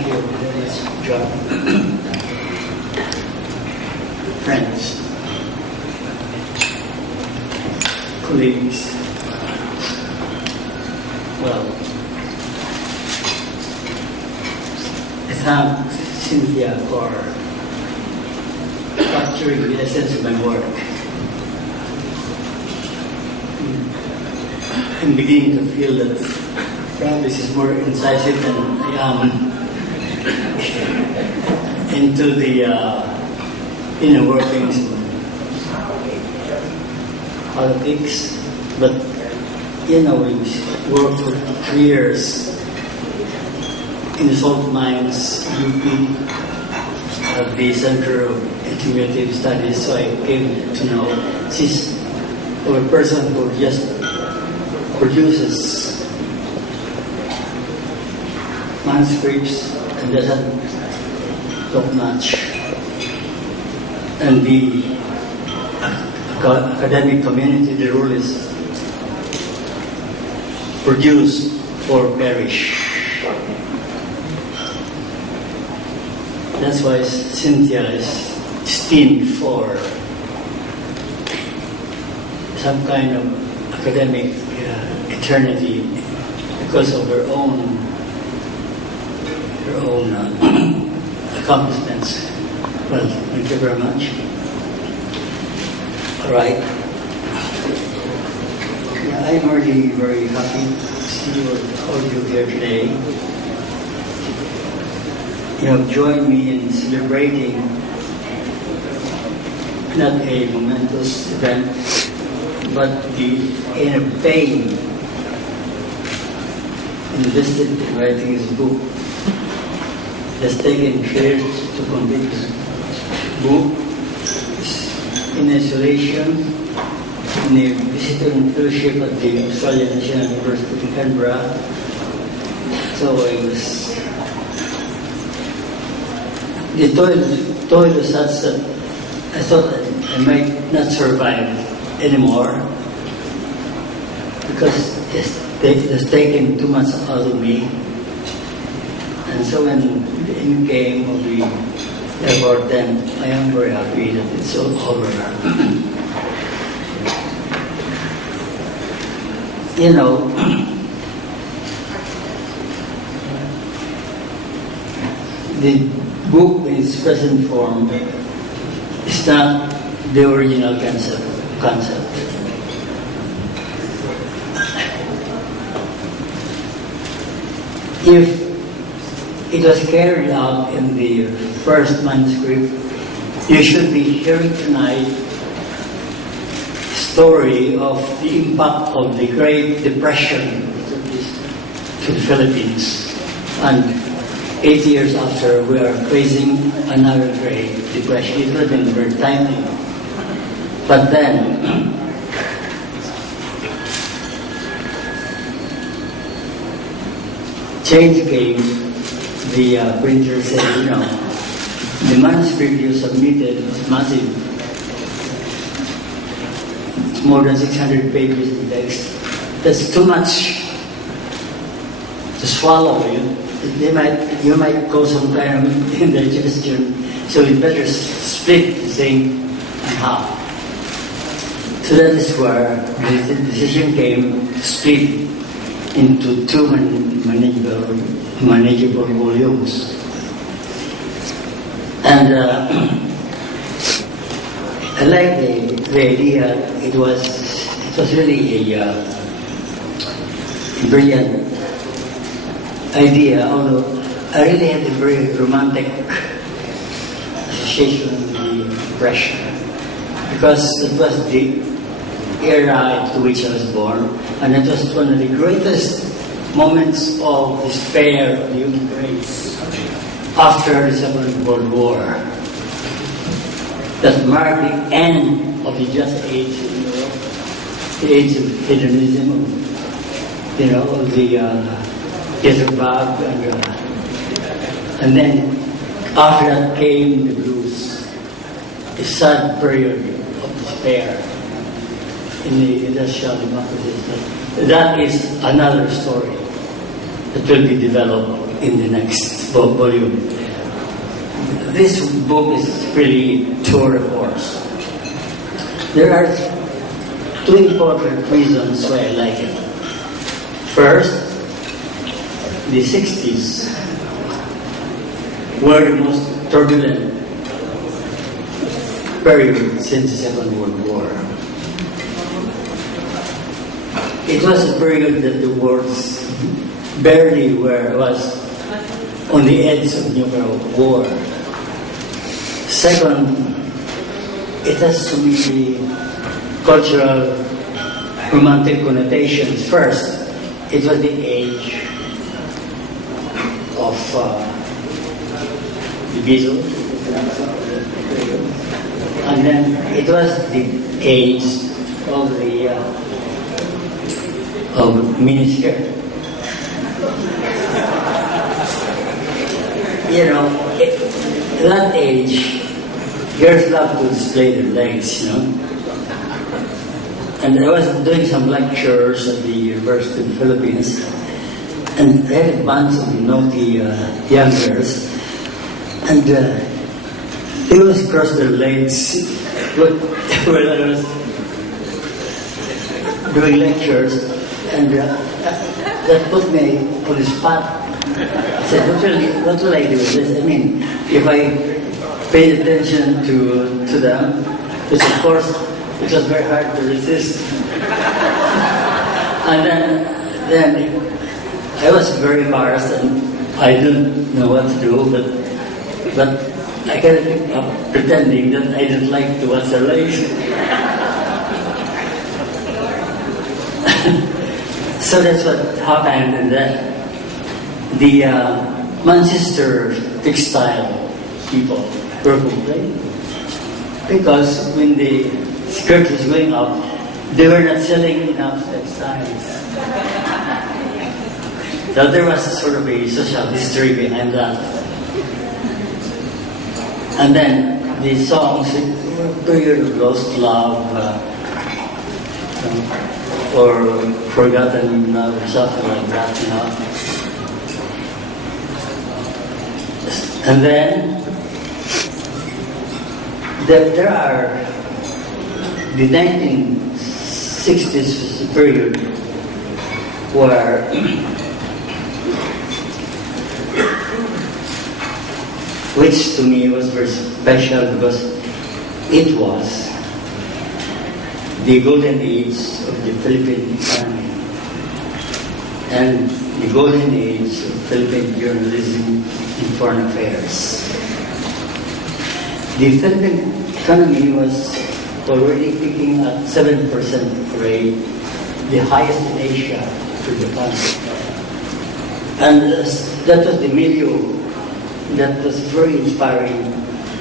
Thank you very much, John. Friends, colleagues, well, I thank Cynthia for capturing the essence of my work. I'm beginning to feel that perhaps this is more incisive than I am into the inner workings of politics. But, you know, we worked for 3 years in the salt mines, UP, at the Center of Integrative Studies, so I came to know she's a person who just produces manuscripts and doesn't talk much. And the academic community, the rule is produce or perish. That's why Cynthia is esteemed for some kind of academic eternity because of her own accomplishments. Well, thank you very much. All right. Yeah, I'm really very happy to see all of you here today. You have joined me in celebrating not a momentous event, but the inner pain invested in writing his book. It has taken years to complete his book. In isolation, in a visiting fellowship at the Australian National University in Canberra. So the toil was such that I thought that I might not survive anymore because it has taken too much out of me. And so when the end came of the effort, then I am very happy that it's all over. You know, the book in its present form is not the original concept. If it was carried out in the first manuscript, you should be hearing tonight the story of the impact of the Great Depression to the Philippines. And 8 years after, we are facing another Great Depression. It would have been very timely. But then, change came. The printer said, you know, the manuscript you submitted is massive. It's more than 600 pages in text. That's too much to swallow. You might cause some kind of indigestion, so you better split the thing in half. So that is where the decision came to split into 2 manageable volumes. And I like the idea. It was really a brilliant idea, although I really had a very romantic association with the Depression, because it was the era into which I was born, and it was one of the greatest moments of despair of the human race after the Second World War. That marked the end of the just age in Europe, the age of hedonism, of the Jitterbug, and then after that came the blues, a sad period of despair in the industrial democracy. That is another story that will be developed in the next volume. This book is really tour de force. There are two important reasons why I like it. First, the 60s were the most turbulent period since the Second World War. It was a period that the world barely was on the edge of nuclear war. Second, it has so many cultural, romantic connotations. First, it was the age of the Beatles, and then it was the age of the miniskirt. You know, at that age, girls love to display their legs, you know. And I was doing some lectures at the University of the Philippines, and I had a bunch of naughty young girls, and they always cross their legs when I was doing lectures, and that put me on the spot. I said, what will I do with this? I mean, if I paid attention to them, which of course it was very hard to resist. And then I was very embarrassed and I didn't know what to do, but I kept pretending that I didn't like to watch their legs. So that's what happened, and then the Manchester textile people were complaining because when the skirt was going up, they were not selling enough textiles. So there was sort of a social history behind that. And then the songs, period of lost love, or forgotten love, or something like that, you know. And then there are the 1960s was the period where which to me was very special because it was the golden age of the Philippine economy and the golden age of Philippine journalism in foreign affairs. The Philippine economy was already picking at 7% rate, the highest in Asia for the country. And that was the milieu that was very inspiring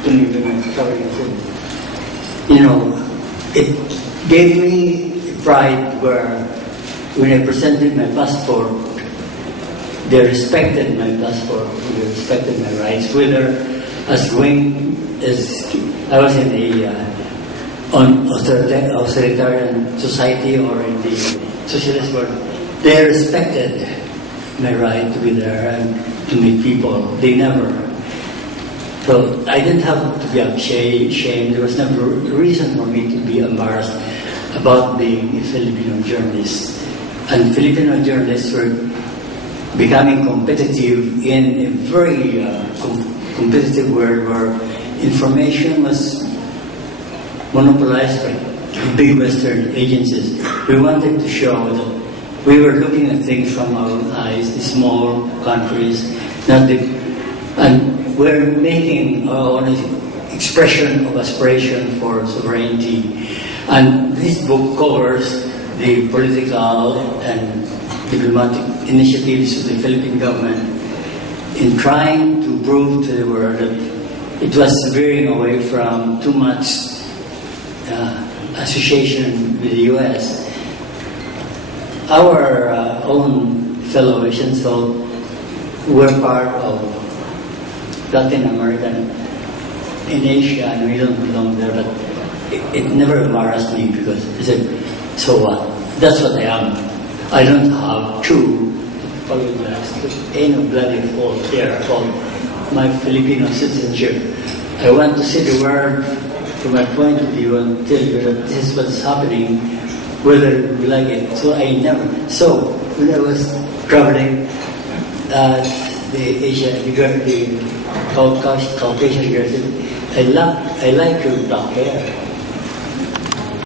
to me when I started. You know, it gave me pride where when I presented my passport, they respected my passport, they respected my rights, whether as I was in a authoritarian society or in the socialist world, they respected my right to be there and to meet people. They never. So I didn't have to be ashamed. There was never a reason for me to be embarrassed about being a Filipino journalist. And Filipino journalists were becoming competitive in a very competitive world where information was monopolized by big Western agencies. We wanted to show that we were looking at things from our own eyes, the small countries, and we're making our own expression of aspiration for sovereignty. And this book covers the political and diplomatic initiatives of the Philippine government in trying to prove to the world that it was veering away from too much association with the U.S. Our own fellow Asians were part of Latin American in Asia, and we don't belong there, but it never embarrassed me because I said, so what? That's what I am. I don't have to apologize to any bloody fault there called my Filipino citizenship. I want to see the world from my point of view and tell you that this is what's happening, whether you like it. So when I was traveling, the Caucasian girls said, I like your black hair.